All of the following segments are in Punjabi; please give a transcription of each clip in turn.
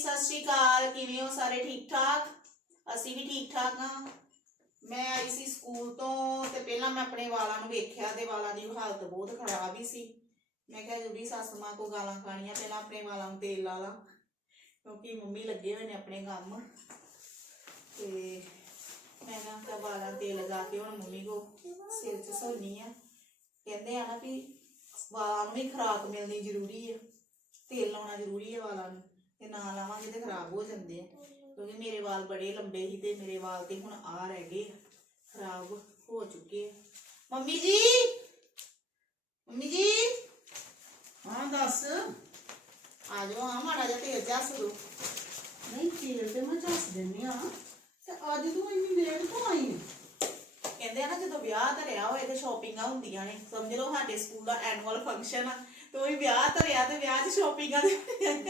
ਸਤਿ ਸ਼੍ਰੀ ਅਕਾਲ, ਕਿਵੇਂ ਹੋ ਸਾਰੇ? ਠੀਕ ਠਾਕ? ਅਸੀਂ ਵੀ ਠੀਕ ਠਾਕ ਹਾਂ। ਮੈਂ ਆਈ ਸੀ ਸਕੂਲ ਤੋਂ ਤੇ ਪਹਿਲਾਂ ਮੈਂ ਆਪਣੇ ਵਾਲਾਂ ਨੂੰ ਵੇਖਿਆ ਤੇ ਵਾਲਾਂ ਦੀ ਹਾਲਤ ਬਹੁਤ ਖਰਾਬ ਹੀ ਸੀ। ਮੈਂ ਕਿਹਾ ਜੁਦੀ ਸੱਸ ਮਾਂ ਕੋ ਗਾਲਾਂ ਖਾਣੀਆਂ, ਪਹਿਲਾਂ ਆਪਣੇ ਵਾਲਾਂ ਨੂੰ ਤੇਲ ਲਾ ਲਾ, ਕਿਉਂਕਿ ਮੰਮੀ ਲੱਗੇ ਹੋਏ ਨੇ ਆਪਣੇ ਕੰਮ। ਤੇ ਮੈਂ ਨਾ ਤਾਂ ਵਾਲਾਂ ਨੂੰ ਤੇਲ ਲਗਾ ਕੇ ਹੁਣ ਮੰਮੀ ਕੋ ਸਿਰ 'ਚ ਸੋਨੀ ਆ। ਕਹਿੰਦੇ ਆ ਨਾ ਵੀ ਵਾਲਾਂ ਨੂੰ ਵੀ ਖੁਰਾਕ ਮਿਲਣੀ ਜ਼ਰੂਰੀ ਆ, ਤੇਲ ਲਾਉਣਾ ਜ਼ਰੂਰੀ ਆ ਵਾਲਾਂ ਨੂੰ। ਤੇ ਨਾ ਲਾਵਾਂਗੇ ਤੇ ਖਰਾਬ ਹੋ ਜਾਂਦੇ ਆ। ਕਿਉਂਕਿ ਮੇਰੇ ਵਾਲ ਬੜੇ ਲੰਬੇ ਸੀ ਤੇ ਮੇਰੇ ਵਾਲ ਤੇ ਹੁਣ ਆ ਰਹਿ ਗਏ ਖਰਾਬ ਹੋ ਚੁੱਕੇ ਆ। ਮੰਮੀ ਜੀ! ਮੰਮੀ ਜੀ! ਹਾਂ ਦੱਸ। ਆ ਜਾਓ ਆ ਮਾੜਾ ਜਿਹਾ ਤੇਲ ਜੱਸ ਦੋ ਨਹੀਂ ਤੇਲ ਤੇ ਮੈਂ ਦੱਸ ਦਿੰਨੀ ਆ। ਤੇ ਅੱਜ ਤੂੰ ਇੰਨੀ ਲੇਟ ਕਿਉਂ ਆਈ? ਕਹਿੰਦੇ ਆ ਨਾ ਜਦੋਂ ਵਿਆਹ ਧਰਿਆ ਹੋਏ ਤੇ ਸ਼ਾਪਿੰਗਾਂ ਹੁੰਦੀਆਂ ਨੇ। ਸਮਝ ਲਓ ਸਾਡੇ ਸਕੂਲ ਦਾ ਐਨੂਅਲ ਫੰਕਸ਼ਨ ਆ। ਤੇ ਵਿਆਹ ਧਰਿਆ ਤੇ ਵਿਆਹ 'ਚ ਸ਼ਾਪਿੰਗਾਂ ਦੇ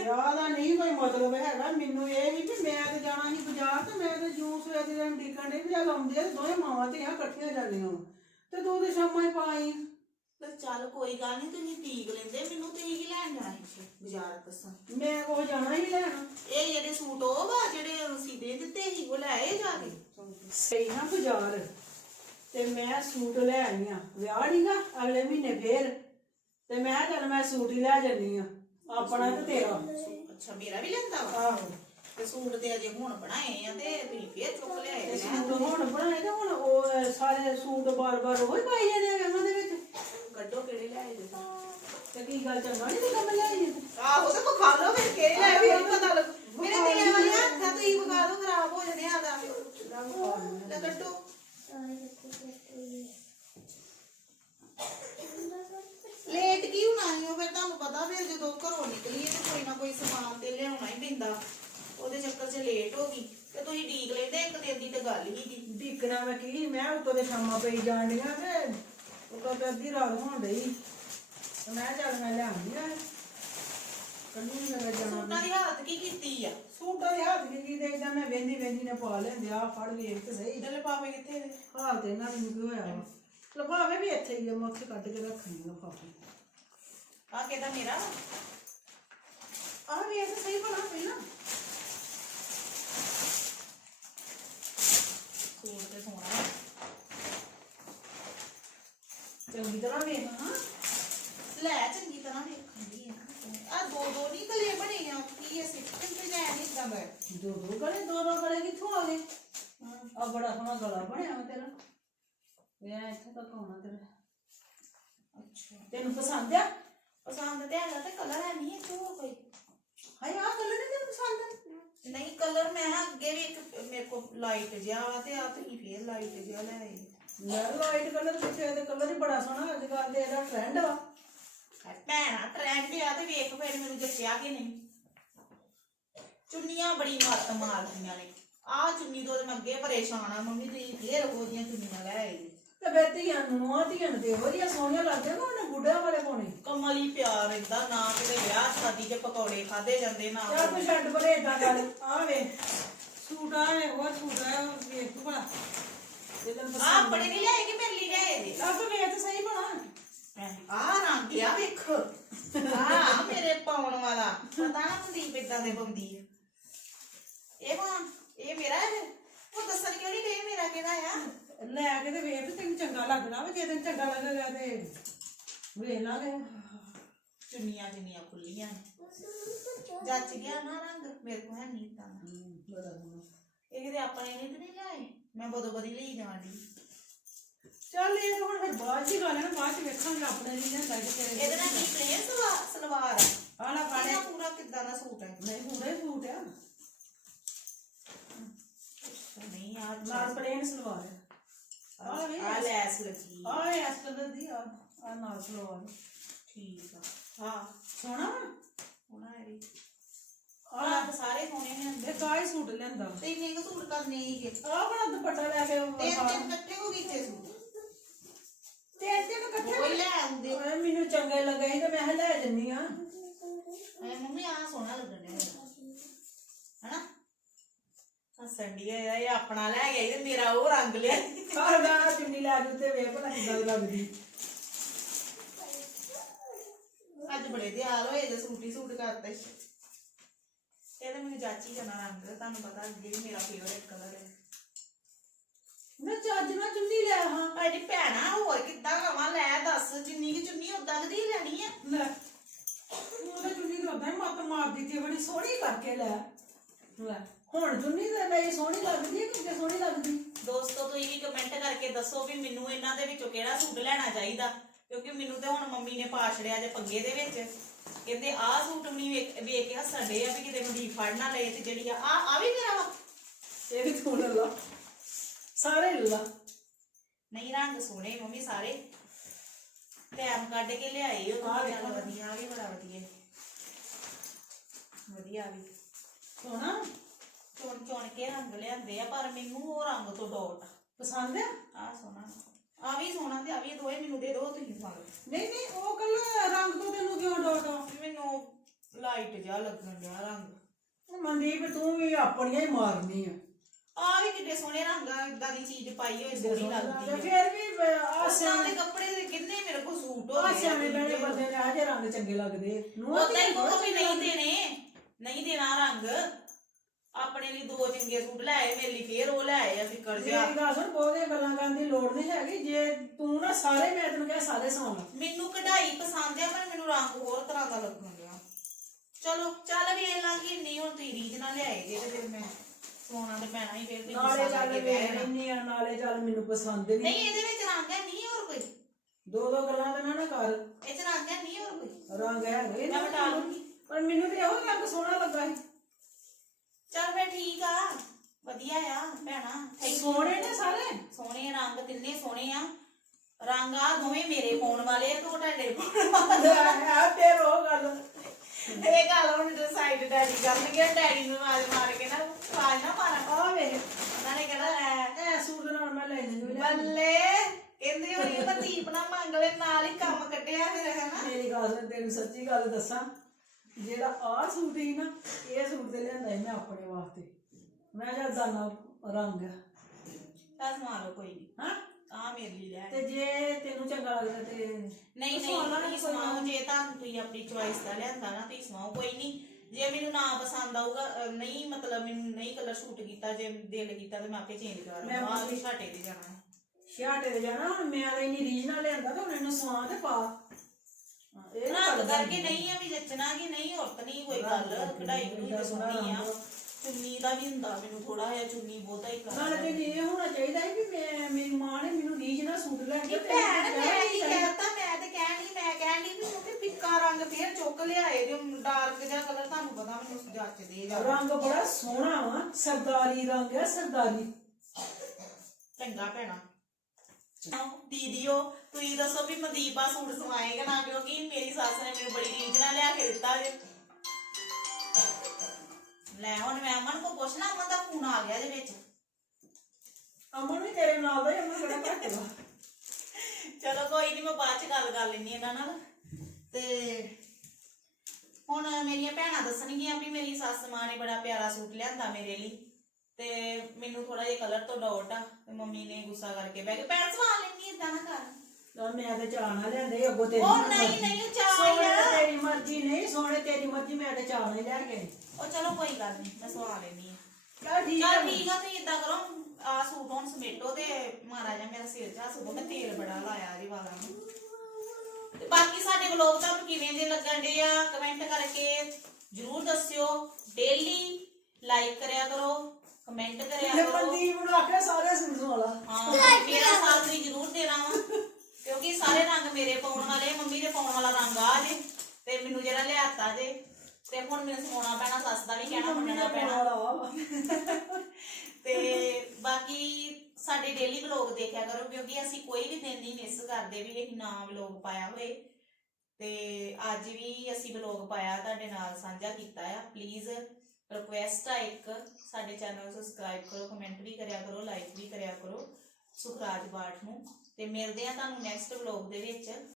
ਵਿਆਹ ਦਾ ਨਹੀਂ ਕੋਈ ਮਤਲਬ ਹੈਗਾ। ਮੈਨੂੰ ਇਹ ਵੀ ਕਿ ਮੈਂ ਤੇ ਜਾਣਾ ਸੀ ਬਾਜ਼ਾਰ ਤੇ ਮੈਂ ਤੇ ਜੂਸ ਵੇ ਤੇ ਡਿਕਣ ਦੇ ਵੀ ਚੱਲ ਆਉਂਦੇ ਆ ਤੇ ਦੋਵੇਂ ਮਾਵਾਂ ਤੇ ਆ ਇਕੱਠੀਆਂ ਜਾਂਦੀਆਂ ਵਾਂ। ਤੇ ਤੂੰ ਤੇ ਸ਼ਾਮਾਂ ਹੀ ਪਾਈ। ਤੇ ਚੱਲ ਕੋਈ ਗੱਲ ਨਹੀਂ ਤੁਸੀਂ ਟੀਕ ਲੈਂਦੇ ਮੈਨੂੰ ਤੇ ਕੀ ਲੈਣ ਜਾਣਾ ਸੀ ਬਾਜ਼ਾਰ ਦੱਸਾਂ। ਮੈਂ ਕੋ ਜਾਣਾ ਹੀ ਲੈਣ। ਇਹ ਜਿਹੜੇ ਸੂਟ ਉਹ ਵਾ ਜਿਹੜੇ ਸੀਦੇ ਦਿੱਤੇ ਸੀ ਉਹ ਲੈ ਆਏ ਜਾ ਕੇ? ਸਹੀ ਨਾ ਬਾਜ਼ਾਰ। ਤੇ ਮੈਂ ਸੂਟ ਲੈ ਆਈ ਆ। ਵਿਆਹ ਨਹੀਂਗਾ ਅਗਲੇ ਮਹੀਨੇ ਫੇਰ ਤੇ ਮੈਂ ਕਿਹਾ ਚੱਲ ਮੈਂ ਸੂਟ ਹੀ ਲੈ ਜੰਨੀ ਆ ਆਪਣਾ ਤੇ ਤੇਰਾ। ਅੱਛਾ ਮੇਰਾ ਵੀ ਲੈਂਦਾ ਵਾ? ਆਹੋ। ਤੇ ਸੂਟ ਤੇ ਅਜੇ ਹੁਣ ਬਣਾਏ ਆ ਤੇ ਤੁਸੀਂ ਫੇਰ ਚੁੱਕ ਲਿਆਏ ਤੇ ਨੇ। ਸੂਟ ਹੁਣ ਬਣਾਏ ਤੇ ਹੁਣ ਉਹ ਸਾਰੇ ਸੂਟ ਬਾਰ-ਬਾਰ ਉਹ ਹੀ ਪਾਈ ਜਾਂਦੇ ਆ ਵਿਆਹਾਂ ਦੇ ਵਿੱਚ। ਕੱਢੋ ਕਿਹੜੇ ਲਿਆਏ ਜੇ ਤੇ। ਕੀ ਗੱਲ ਚੰਗਾ ਨਹੀਂ ਤੇ ਕੰਮ ਲਿਆਈ ਹੈ ਆਹੋ ਤੇ ਬਖਾ ਲਓ ਫਿਰ ਕਿਹੜੇ ਲਿਆਏ ਵੀ ਇਹ ਪਤਾ ਲੱਗ ਮੇਰੇ ਤੇਰੇ ਵਾਲੇ ਹੱਥ ਆ ਤੁਸੀਂ ਬਖਾ ਲਓ ਖਰਾਬ ਹੋ ਜਾਣੇ ਆ ਦਾ ਲੈ ਕੱਢੋ ਲੇਟ ਕੀ ਹੋਣਾ ਈ ਓ ਫਿਰ ਤੁਹਾਨੂੰ ਪਤਾ ਫਿਰ ਜਦੋਂ ਘਰੋਂ ਨਿਕਲੀਏ ਤੇ ਕੋਈ ਨਾ ਕੋਈ ਸਮਾਨ ਤੇ ਲਿਆਉਣਾ ਹੀ ਪੈਂਦਾ ਉਹਦੇ ਚੱਕਰ 'ਚ ਲੇਟ ਹੋ ਤੁਸੀਂ ਢੀਕ ਲੈਂਦੇ ਇੱਕ ਦਿਨ ਦੀ ਤੇ ਗੱਲ ਹੀ ਦੀ ਦੀਕਣਾ ਮੈਂ ਕੀ ਮੈਂ ਉੱਤੋਂ ਦੇ ਸ਼ਾਮਾਂ ਪਈ ਜਾਣੀਆਂ ਤੇ ਉੱਤੋਂ ਤੇ ਅੱਧੀ ਰਾਤ ਹੋਣ ਡਈ। ਤੇ ਮੈਂ ਕਿਹਾ ਚੱਲ ਮੈਂ ਲਿਆਂਦੀ ਆ। ਕੰਨੀ ਮੇਰਾ ਜਾਣਾ ਸੂਟਾਂ ਦੀ ਹਾਲਤ ਕੀ ਕੀਤੀ ਆ? ਸੂਟਾਂ ਦੇ ਹੱਥ ਕੀ ਦੇ ਇਦਾਂ ਮੈਂ ਵੇਂਦੀ ਵੇਂਦੀ ਨੇ ਪਾ ਲੈਂਦੇ ਆ ਫੜ ਵੇਖ ਤੇ ਸਹੀ। ਇਹਦੇ ਲਿਫਾਫੇ ਕਿੱਥੇ ਨੇ? ਹਾਲ ਤੇ ਇਹਨਾਂ ਨੂੰ ਕੀ ਹੋਇਆ। ਵਾ ਲਫਾਵੇ ਵੀ ਇੱਥੇ ਹੀ ਆ ਮੈਂ ਉੱਥੇ ਕੱਢ ਕੇ ਰੱਖਣੀ ਲਫਾਫੇ ਆ ਕਿਹਦਾ ਮੇਰਾ? ਆ ਵੇਖ ਸਹੀ ਬਣਾ ਪਹਿਲਾਂ। ਸੂਟ ਤੇ ਸੋਹਣਾ ਚੰਗੀ ਤਰ੍ਹਾਂ ਵੇਖ ਹਾਂ। ਲੈ ਚੰਗੀ ਤਰ੍ਹਾਂ ਵੇਖਣੀ ਆ ਆ ਦੋ ਦੋ ਨਹੀਂ ਗਲੇ ਬਣੇ ਆ ਕੀ ਐ ਸਿਸਟਮ ਤੇ ਲੈ ਨਹੀਂ ਇਦਾਂ ਦਾ ਦੋ ਦੋ ਗਲੇ ਦੋ ਦੋ ਗਲੇ ਕਿੱਥੋਂ ਆ ਗਏ? ਆ ਬੜਾ ਸੋਹਣਾ ਗਲਾ ਬਣਿਆ ਵਾ ਤੇਰਾ। ਇਹ ਇੱਥੇ ਤੱਕ ਆਉਣਾ ਤੇਰਾ। ਅੱਛਾ। ਤੈਨੂੰ ਪਸੰਦ ਆ? ਪਸੰਦ ਤੇ ਹੈਗਾ ਤੇ ਕਲਰ ਹੈ ਨਹੀਂ ਇੱਥੇ ਹੋਰ ਕੋਈ। ਹਾਏ ਆ ਕਲਰ ਨਹੀਂ ਤੈਨੂੰ ਪਸੰਦ? ਨਹੀਂ ਕਲਰ ਮੈਂ ਅੱਗੇ ਵੀ ਇੱਕ ਮੇਰੇ ਕੋਲ ਲਾਈਟ ਜਿਹਾ ਵਾ ਤੇ ਆ ਤੁਸੀਂ ਫੇਰ ਲਾਈਟ ਜਿਹਾ ਲੈ ਆਏ ਲੈ ਲਾਈਟ ਕਲਰ ਕਿੱਥੇ ਤੇ ਕਲਰ ਹੀ ਬੜਾ ਸੋਹਣਾ ਅੱਜ ਕੱਲ੍ਹ ਤੇ ਇਹਦਾ ਟ੍ਰੈਂਡ ਵਾ ਭੈਣਾ ਟ੍ਰੈਂਡ ਆ ਤੇ ਵੇਖ ਫੇਰ ਮੈਨੂੰ ਜੱਚਿਆ ਕਿ ਨਹੀਂ। ਚੁੰਨੀਆਂ ਬੜੀ ਮੱਤ ਮਾਰਦੀਆਂ ਨੇ। ਆ ਚੁੰਨੀ ਤੋਂ ਮੈਂ ਅੱਗੇ ਪਰੇਸ਼ਾਨ ਆ ਮੰਮੀ ਤੁਸੀਂ ਫੇਰ ਉਹ ਜਿਹੀਆਂ ਚੁੰਨੀਆਂ ਲੈ ਆਏ ਤੇ ਧੀਆਂ ਨੂੰ ਆ ਧੀਆਂ ਨੂੰ ਤੇ ਸੋਹਣੀਆਂ ਲੱਗਦੀਆਂ ਨਾ ਗੁੱਡਿਆਂ ਵਾਲੇ ਪਾਉਣੇ ਕਮਲ ਪਿਆਰ ਰਹਿੰਦਾ ਨਾ ਕਿਤੇ ਵਿਆਹ ਸ਼ਾਦੀ 'ਚ ਪਕੌੜੇ ਖਾਦੇ ਜਾਂਦੇ ਨਾ ਯਾਰ ਤੂੰ ਛੱਡ ਪਰੇ ਏਦਾਂ ਕਰ। ਆ ਵੇ ਸੂਟ ਆ ਉਹ ਸੂਟ ਆ ਵੇਖ ਤੂੰ ਭਲਾ ਆ ਆਪਣੇ ਨਹੀਂ ਲਿਆਏ ਕਿ ਮੇਰੇ ਲਈ ਲਿਆਏ ਨੇ ਲੱਭ ਵੇਖ ਤੇ ਸਹੀ ਬਣਾ। ਆ ਰੰਗ ਆ ਵੇਖ। ਆ ਮੇਰੇ ਪਾਉਣ ਵਾਲਾ। ਪਤਾ ਨਾ ਸੰਦੀਪ ਇਦਾਂ ਦੇ ਪਾਉਂਦੀ ਹੈ ਇਹ ਵਾ ਇਹ ਮੇਰਾ ਹੈ? ਉਹ ਦੱਸਣ ਕਿਉਂ ਨਹੀਂ ਦੇ ਮੇਰਾ ਕਿਹਦਾ ਆ? ਲੈ ਕੇ ਤੇ ਵੇਖ ਤੇ ਤੈਨੂੰ ਚੰਗਾ ਲੱਗਣਾ ਵੇ ਜੇ ਤੈਨੂੰ ਚੰਗਾ ਲੱਗੇਗਾ ਤੇ। ਵੇਖ ਲਾਂਗੇ ਚੁੰਨੀਆਂ ਚੁੰਨੀਆਂ ਖੁੱਲੀਆਂ ਨੇ। ਜੱਚ ਗਿਆ ਨਾ ਰੰਗ ਮੇਰੇ ਕੋਲ ਹੈ ਨਹੀਂ ਤਾਂ। ਬੜਾ ਸੋਹਣਾ। ਇਹ ਕਿਤੇ ਆਪਣੇ ਨਹੀਂ ਤੇ ਨਹੀਂ ਲਿਆਏ? ਮੈਂ ਬਦੋ ਬਦੀ ਲਈ ਜਾਣੀ ਚੱਲ ਇਹ ਤਾਂ ਹੁਣ ਫਿਰ ਬਾਅਦ ਹੀ ਗੱਲ ਹੈ ਨਾ ਬਾਅਦ ਚ ਵੇਖਾਂਗੇ ਆਪਣੇ ਲਈ ਨਾ ਲੱਗ ਕੇ ਇਹਦੇ ਨਾਲ ਕੀ ਪਲੇਨ ਸਲਵਾਰ ਸਲਵਾਰ। ਆ ਆ ਲੈ ਪਾੜੇ ਇਹਦਾ ਪੂਰਾ ਕਿੱਦਾਂ ਦਾ ਸੂਟ ਹੈ? ਨਹੀਂ ਪੂਰਾ ਹੀ ਸੂਟ ਆ। ਨਹੀਂ ਆ ਨਾਲ ਪਲੇਨ ਸਲਵਾਰ ਹੈ। ਆ ਵੇ ਆ ਲੈਸ ਲੱਗੀ। ਆ ਇਸ ਕਲਰ ਦੀ ਆ। ਆ ਨਾਲ ਸਲਵਾਰ ਠੀਕ ਆ। ਹਾਂ ਸੋਹਣਾ। ਉਹਨਾਂ ਇਹ ਵੀ। ਆ ਤਾਂ ਸਾਰੇ ਹੋਣੇ ਨੇ ਅੰਦਰ। ਇਹ ਕਾਹ ਸੂਟ ਲੈਂਦਾ ਤੇ ਇੰਨੇ ਕੁ ਸੂਟ ਕਰਨੇ ਹੀਗੇ ਆ ਬੜਾ ਦੁਪੱਟਾ ਲੈ ਕੇ ਤੇ ਤਿੰਨ ਇਕੱਠੇ ਹੋ ਗਏ ਤੇ ਸੂਟ। ਤੇ ਤੇ ਇਕੱਠੇ ਕੋਈ ਲੈ ਆਉਂਦੇ। ਓਏ ਮੈਨੂੰ ਚੰਗੇ ਲੱਗੇ ਸੀ ਤੇ ਮੈਂ ਕਿਹਾ ਲੈ ਜੰਨੀ ਆ। ਐ ਮੰਮੀ ਆ ਸੋਹਣਾ ਲੱਗਣ ਡਿਆ ਮੇਰਾ। ਹਨਾ? ਹੱਸਣ ਦੀ ਇਹ ਆਪਣਾ ਲੈ ਗਿਆ ਤੇ ਮੇਰਾ ਉਹ ਰੰਗ ਲਿਆ। ਘਰ ਦਾ ਚੁੰਨੀ ਲੈ ਕੇ ਉੱਤੇ ਵੇਖ ਭਲਾ ਕਿੱਦਾਂ ਦੀ ਲੱਗਦੀ। ਅੱਜ ਬੜੇ ਦਿਆਲ ਹੋਏ ਜੇ ਸੂਟ ਹੀ ਸੂਟ ਕਰਤੇ। ਇਹ ਤੇ ਮੈਨੂੰ ਜਾਚੀ ਜਾਣਾ ਰੰਗ ਤੁਹਾਨੂੰ ਪਤਾ ਅੱਗੇ ਵੀ ਮੇਰਾ ਫੇਵਰੇਟ ਕਲਰ ਹੈ। ਮੈਂ ਚੱਜ ਨਾਲ ਚੁੰਨੀ ਲੈ ਹਾਂ ਭਾਈ ਭੈਣਾ ਹੋਰ ਕਿੱਦਾਂ ਕਵਾਂ ਲੈ ਦੱਸ ਜਿੰਨੀ ਕਿ ਚੁੰਨੀ ਉਦਾਂ ਦੀ ਲੈਣੀ ਆ। ਲੈ ਉਹ ਤਾਂ ਚੁੰਨੀ ਦਾ ਉਦਾਂ ਹੀ ਮੱਤ ਮਾਰ ਦਿੱਤੀ ਬੜੀ ਸੋਹਣੀ ਕਰਕੇ ਲੈ। ਲੈ ਹੁਣ ਚੁੰਨੀ ਤੇ ਲਈ ਸੋਹਣੀ ਲੱਗਦੀ ਹੈ ਕਿ ਅੱਗੇ ਸੋਹਣੀ ਲੱਗਦੀ? ਦੋਸਤੋ ਤੁਸੀਂ ਵੀ ਕਮੈਂਟ ਕਰਕੇ ਦੱਸੋ ਵੀ ਮੈਨੂੰ ਇਹਨਾਂ ਦੇ ਵਿੱਚੋਂ ਕਿਹੜਾ ਸੂਟ ਲੈਣਾ ਚਾਹੀਦਾ? ਕਿਉਂਕਿ ਮੈਨੂੰ ਤੇ ਹੁਣ ਮੰਮੀ ਨੇ ਪਾ ਛੜਿਆ ਜੇ ਪੰਗੇ ਦੇ ਵਿੱਚ। ਕਹਿੰਦੇ ਆਹ ਸੂਟ ਵੀ ਨਹੀਂ ਵੇਖ ਵੇਖ ਕੇ ਹੱਸਦੇ ਆ ਵੀ ਕਿਤੇ ਮਦੀਪ ਫੜ ਨਾ ਲਏ ਤੇ ਜਿਹੜੀ ਆ ਆ ਆ ਵੀ ਮੇਰਾ ਵਾ। ਇਹ ਵੀ ਤੂੰ ਲੈ। ਸਾਰੇ ਲੈ। ਨਹੀਂ ਰੰਗ ਸੋਹਣੇ ਮੰਮੀ ਸਾਰੇ। ਟਾਈਮ ਕੱਢ ਕੇ ਲਿਆਏ ਉਹ ਤਾਂ ਵੇਖੋ। ਵਧੀਆ ਵੀ ਬੜਾ ਵਧੀਆ। ਵਧੀਆ ਵੀ। ਸੋਹਣਾ? ਚੁਣ ਚੁਣ ਕੇ ਰੰਗ ਲਿਆਂਦੇ ਆ ਪਰ ਮੈਨੂੰ ਉਹ ਰੰਗ ਤੋਂ ਡੋਟ ਪਸੰਦ ਆ? ਆ ਸੋਹਣਾ। ਆ ਵੀ ਸੋਹਣਾ ਤੇ ਆ ਵੀ ਦੋਏ ਮੈਨੂੰ ਦੇ ਦਿਓ ਤੁਸੀਂ ਪਸੰਦ ਨਹੀਂ ਨਹੀਂ ਉਹ ਕੱਲ ਰੰਗ ਤੋਂ ਤੈਨੂੰ ਕਿਉਂ ਡੋਟਾ ਮੈਨੂੰ ਲਾਈਟ ਜਿਹਾ ਲੱਗਣ ਡਿਆ ਰੰਗ। ਮਨਦੀਪ ਤੂੰ ਵੀ ਆਪਣੀਆਂ ਹੀ ਮਾਰਨੀ ਆ। ਆ ਵੀ ਕਿੱਡੇ ਸੋਹਣੇ ਰੰਗ ਆ ਇਦਾਂ ਦੀ ਚੀਜ਼ ਪਾਈ ਹੋਈ ਸੋਹਣੀ ਲੱਗਦੀ ਹੈ ਫਿਰ ਵੀ ਆਸਿਆਂ ਆਸਿਆਂ ਦੇ ਕੱਪੜੇ ਦੇ ਕਿੰਨੇ ਮੇਰੇ ਕੋਲ ਸੂਟ ਹੋ ਆਸਿਆਂ ਦੇ ਬਣੇ ਬੰਦੇ ਨੇ ਆ ਜੇ ਰੰਗ ਚੰਗੇ ਲੱਗਦੇ। ਨੂੰ ਵੀ ਨਹੀਂ ਦੇਣੇ ਨਹੀਂ ਦੇਣਾ ਰੰਗ। ਆਪਣੇ ਲਈ ਦੋ ਚੰਗੇ ਸੂਟ ਲੈ ਆਏ ਮੇਰੇ ਲਈ ਫੇਰ ਉਹ ਲੈ ਆਏ ਆ ਫਿਕਰ ਜਿਹਾ। ਮੇਰੀ ਗੱਲ ਸੁਣ ਬਹੁਤੀਆਂ ਗੱਲਾਂ ਕਰਨ ਦੀ ਲੋੜ ਨਹੀਂ ਹੈਗੀ। ਜੇ ਤੂੰ ਨਾ ਸਾਰੇ ਮੈਂ ਤੈਨੂੰ ਕਿਹਾ ਸਾਰੇ ਸੌਂ ਲਾ ਮੈਨੂੰ ਕਢਾਈ ਪਸੰਦ ਆ ਪਰ ਮੈਨੂੰ ਰੰਗ ਹੋਰ ਤਰ੍ਹਾਂ ਦਾ ਲੱਗਣ ਡਿਆ। ਚਲੋ ਚੱਲ ਵੇਖ ਲਾਂਗੀ ਨਹੀਂ ਹੁਣ ਤੁਸੀਂ ਰੀਝ ਨਾਲ ਲਿਆਏ ਜੇ ਤੇ ਫਿਰ ਮੈਂ ਸੋਨਾ ਤੇ ਪੈਣਾ ਹੀ ਫਿਰ ਤੁਸੀਂ ਨਾਲੇ ਗੁੱਸਾ ਚੱਲ ਕਰਕੇ ਬਹਿ ਜਾਣਾ। ਆ ਨਾਲੇ ਚੱਲ ਮੈਨੂੰ ਪਸੰਦ ਨਹੀਂ ਨਹੀਂ ਇਹਦੇ ਵਿੱਚ ਰੰਗ ਹੈ ਨਹੀਂ ਹੋਰ ਕੋਈ? ਦੋ ਦੋ ਗੱਲਾਂ ਤਾਂ ਨਾ ਨਾ ਕਰ। ਇਹ ਚ ਰੰਗ ਹੈ ਨਹੀਂ ਹੋਰ ਕੋਈ? ਰੰਗ ਹੈਗੇ ਮੈਂ ਵਟਾ ਲੂੰਗੀ। ਪਰ ਮੈਨੂੰ ਤੇ ਇਹੋ ਰੰਗ ਸੋਹਣਾ ਲੱਗਾ ਸੀ। ਚੱਲ ਫੇ ਠੀਕ ਆ। ਵਧੀਆ ਆ ਭੈਣਾ। ਥੈਂਕ ਯੂ ਸੋਹਣੇ ਨੇ ਸਾਰੇ? ਸੋਹਣੇ ਰੰਗ ਤਿੰਨੇ ਸੋਹਣੇ ਆ। ਰੰਗ ਆ ਦੋਵੇਂ ਮੇਰੇ ਪਾਉਣ ਵਾਲੇ ਆ ਤੂੰ ਤੁਹਾਡੇ ਪਾਉਣ ਵਾਲਾ ਆ। ਫੇਰ ਉਹ ਗੱਲ। ਇਹ ਗੱਲ ਹੁਣ ਡਿਸਾਈਡ ਡੈਡੀ ਕਰਨਗੇ ਡੈਡੀ ਨੂੰ ਆਵਾਜ਼ ਮਾਰ ਕੇ ਨਾ ਆਵਾਜ਼ ਨਾ ਆ ਉਹਨਾਂ ਨੇ ਕਹਿਣਾ ਇਹ ਸੂਟ ਨਾਲ ਮੈਂ ਲੈ ਲਈ ਬੱਲੇ ਕਹਿੰਦੇ ਹੋਈ ਮਦੀਪ ਨਾ ਮੰਗ ਲੈ ਨਾਲ ਹੀ ਕੰਮ ਕੱਢਿਆ ਫਿਰ ਹਨਾ ਮੇਰੀ ਗੱਲ ਸੁਣ ਤੈਨੂੰ ਸੱਚੀ ਗੱਲ ਦੱਸਾਂ ਜਿਹੜਾ ਆਹ ਸੂਟ ਹੀ ਨਾ ਇਹ ਸੂਟ ਤੇ ਲਿਆਂਦਾ ਸੀ ਮੈਂ ਆਪਣੇ ਵਾਸਤੇ। ਮੈਂ ਜਦ ਦਾਨਾ ਰੰਗ ਆ। ਤਾਂ ਸਮਾ ਲਓ ਕੋਈ ਨਹੀਂ ਹਾਂ? ਆ ਮੇਰੇ ਲਈ ਲੈ ਤੇ ਜੇ ਤੈਨੂੰ ਚੰਗਾ ਲੱਗਦਾ ਤੇ ਨਹੀਂ ਨਹੀਂ ਤੁਸੀਂ ਸਮਾਓ ਜੇ ਤੁਹਾਨੂੰ ਤੁਸੀਂ ਆਪਣੀ ਚੁਆਇਸ ਦਾ ਲਿਆਂਦਾ ਨਾ ਤੁਸੀਂ ਸਮਾਓ ਕੋਈ ਨਹੀਂ ਜੇ ਮੈਨੂੰ ਨਾ ਪਸੰਦ ਆਊਗਾ ਨਹੀਂ ਮਤਲਬ ਮੈਨੂੰ ਨਹੀਂ ਕਲਰ ਸ਼ੂਟ ਕੀਤਾ ਜੇ ਦਿਲ ਕੀਤਾ ਤੇ ਮੈਂ ਆਪੇ ਚੇਂਜ ਕਰ ਮੈਂ ਲਵਾਂ ਵੀ ਛਾਟੇ ਤੇ ਜਾਣਾ। ਹੈ। ਛਿਆਟੇ ਤੇ ਜਾਣਾ ਹੁਣ ਮੈਂ ਤਾਂ ਇੰਨੀ ਰੀਝ ਨਾਲ ਲਿਆਂਦਾ ਤੇ ਹੁਣ ਇਹਨੂੰ ਸਵਾ ਤੇ ਪਾ। ਹਾਂ, ਇਹ ਨਾ ਰੰਗ ਕਰਦਾ ਕਰਕੇ ਨਹੀਂ ਆ ਵੀ ਜੱਚਣਾ ਕਿ ਨਹੀਂ ਔਰਤ ਨਹੀਂ ਕੋਈ ਗੱਲ ਰੰਗ ਕਢਾਈ ਕਢੂਈ ਇੰਨਾ ਤੇ ਸੋਹਣਾ ਸੋਹਣੀ ਆ। ਰੰਗ। ਚੁੰਨੀ ਦਾ ਵੀ ਹੁੰਦਾ ਮੈਨੂੰ ਥੋੜਾ ਜਿਹਾ ਚੁੰਨੀ ਬਹੁਤਾ ਹੀ ਨਾਲੇ ਕਰ ਤੇ ਇਹ ਹੋਣਾ ਚਾਹੀਦਾ ਸੀ ਵੀ ਮੈਂ ਮੇਰੀ ਮਾਂ ਨੇ ਮੈਨੂੰ ਰੀਝ ਨਾਲ ਸੂਟ ਲੈ ਕੇ ਨਹੀਂ ਭੈਣ ਮੈਂ ਕੀ ਕਹਿਤਾ ਮੈਂ ਤੇ ਕਹਿਣ ਨਹੀਂ ਮੈਂ ਕਹਿਣ ਨਹੀਂ ਵੀ ਕਿਉਂਕਿ ਫਿੱਕਾ ਰੰਗ ਫੇਰ ਚੁੱਕ ਲਿਆਏ ਜੋ ਡਾਰਕ ਜਿਹਾ ਕਲਰ ਤੁਹਾਨੂੰ ਪਤਾ ਮੈਨੂੰ ਜੱਚਦੇ ਜਾ ਰੰਗ ਬੜਾ ਸੋਹਣਾ ਵਾ ਸਰਦਾਰੀ ਰੰਗ ਹੈ ਸਰਦਾਰੀ। ਚੰਗਾ ਭੈਣਾ। ਦੀਦੀਓ ਤੁਸੀਂ ਦੱਸੋ ਵੀ ਮਨਦੀਪਾ ਸੂਟ ਸਵਾਏਗਾ ਨਾ ਕਿਉਂਕਿ ਮੇਰੀ ਸੱਸ ਨੇ ਮੈਨੂੰ ਬੜੀ ਰੀਝ ਨਾਲ ਲਿਆ ਕੇ ਦਿੱਤਾ ਜੇ। ਲੈ ਹੁਣ ਮੈਂ ਅਮਨ ਕੋ ਪੁੱਛਣਾ ਅਮਨ ਦਾ ਫੋਨ ਆ ਗਿਆ ਦੇ ਵਿੱਚ। ਅਮਨ ਵੀ ਤੇਰੇ ਨਾਲ ਦਾ ਹੀ ਅਮਨ ਬੜਾ ਘੱਟ ਵਾ। ਚਲੋ ਕੋਈ ਨਹੀਂ ਮੈਂ ਬਾਅਦ ਚ ਗੱਲ ਕਰ ਲੈਣੀ ਇਹਨਾਂ ਨਾਲ। ਤੇ ਹੁਣ ਮੇਰੀਆਂ ਭੈਣਾਂ ਦੱਸਣਗੀਆਂ ਵੀ ਮੇਰੀ ਸੱਸ ਮਾਂ ਨੇ ਬੜਾ ਪਿਆਰਾ ਸੂਟ ਲਿਆਂਦਾ ਮੇਰੇ ਲਈ। ਤੇ ਮੈਨੂੰ ਥੋੜਾ ਜਿਹਾ ਕਲਰ ਤੋਂ ਡਾਊਟ ਆ। ਤੇ ਮੰਮੀ ਨੇ ਗੁੱਸਾ ਕਰਕੇ ਬਹਿ ਕੇ ਭੈਣ ਸਵਾ ਲੈਣੀ ਇਦਾਂ ਨਾ ਕਰ। ਤਾਂ ਮੈਂ ਤੇ ਚਾਣਾ ਲਿਆਂਦੇ ਅੱਗੋਂ ਤੇਰੀ ਉਹ। ਨਹੀਂ, ਨਹੀਂ, ਚਾਅ ਸੋਹਣੇ ਆ। ਤੇਰੀ ਮਰਜ਼ੀ ਨਹੀਂ ਸੋਹਣੇ ਤੇਰੀ ਮਰਜ਼ੀ ਮੈਂ ਤੇ ਚਾਣਾ ਹੀ ਲੈ ਕੇ। ਉਹ ਚਲੋ ਕੋਈ ਗੱਲ ਨਹੀਂ ਮੈਂ ਸਵਾ ਲੈਣੀ ਆ। ਚਲ ਠੀਕ ਚਲ ਹੈ ਠੀਕ ਆ ਤੁਸੀਂ ਇਦਾਂ ਕਰੋ ਆ ਸੂਟ ਹੁਣ ਸਮੇਟੋ ਤੇ ਮਾਰਾ ਜਾ ਮੇਰਾ ਸਿਰ ਜਾ ਸੁਬਹ ਮੈਂ ਤੇਲ ਬੜਾ ਲਾਇਆ ਜੀ ਵਾਲਾਂ ਨੂੰ। ਤੇ ਬਾਕੀ ਸਾਡੇ ਵਲੋਗ ਤੁਹਾਨੂੰ ਕਿਵੇਂ ਦੇ ਲੱਗਣ ਡੇ ਆ ਕਮੈਂਟ ਕਰਕੇ ਜਰੂਰ ਦੱਸਿਓ। ਡੇਲੀ ਲਾਈਕ ਕਰਿਆ ਕਰੋ। ਕਮੈਂਟ ਕਰਿਆ ਕਰੋ। ਮਨਦੀਪ ਨੂੰ ਆਖਿਆ ਸਾਰੇ ਸੂਟ ਸਵਾਲਾ ਹਾਂ ਮੇਰਾ ਸਾਥ ਵੀ ਜਰੂਰ ਦੇਣਾ ਵਾ ਕਿਉਂਕਿ ਸਾਰੇ ਰੰਗ ਮੇਰੇ ਪਾਉਣ ਵਾਲੇ ਮੰਮੀ ਦੇ ਪਾਉਣ ਵਾਲਾ ਰੰਗ ਆ ਜੇ ਤੇ ਮੈਨੂੰ ਜਿਹੜਾ ਲਿਆਤਾ ਜੇ ਤੇ ਹੁਣ ਮੈਨੂੰ ਸਮਾਉਣਾ ਪੈਣਾ ਸੱਸ ਦਾ ਵੀ ਕਹਿਣਾ ਮੰਨਣਾ ਪੈਣਾ। ਤੇ ਬਾਕੀ ਸਾਡੇ ਡੇਲੀ ਵਲੌਗ ਦੇਖਿਆ ਕਰੋ ਕਿਉਂਕਿ ਅਸੀਂ ਕੋਈ ਵੀ ਦਿਨ ਨਹੀਂ ਮਿਸ ਕਰਦੇ ਵੀ ਇਹ ਨਾ ਵਲੌਗ ਪਾਇਆ ਹੋਏ। ਤੇ ਅੱਜ ਵੀ ਅਸੀਂ ਵਲੌਗ ਪਾਇਆ ਤੁਹਾਡੇ ਨਾਲ ਸਾਂਝਾ ਕੀਤਾ ਆ ਪਲੀਜ਼ ਰਿਕੁਐਸਟ ਆ ਇੱਕ, ਸਾਡੇ ਚੈਨਲ ਨੂੰ ਸਬਸਕ੍ਰਾਈਬ ਕਰੋ ਕਮੈਂਟ ਵੀ ਕਰਿਆ ਕਰੋ ਲਾਈਕ ਵੀ ਕਰਿਆ ਕਰੋ ਸੁਖਰਾਜ ਬਾਠ ਨੂੰ। ਤੇ ਮਿਲਦੇ ਆ ਤੁਹਾਨੂੰ ਨੈਕਸਟ ਵਲੌਗ ਦੇ ਵਿੱਚ।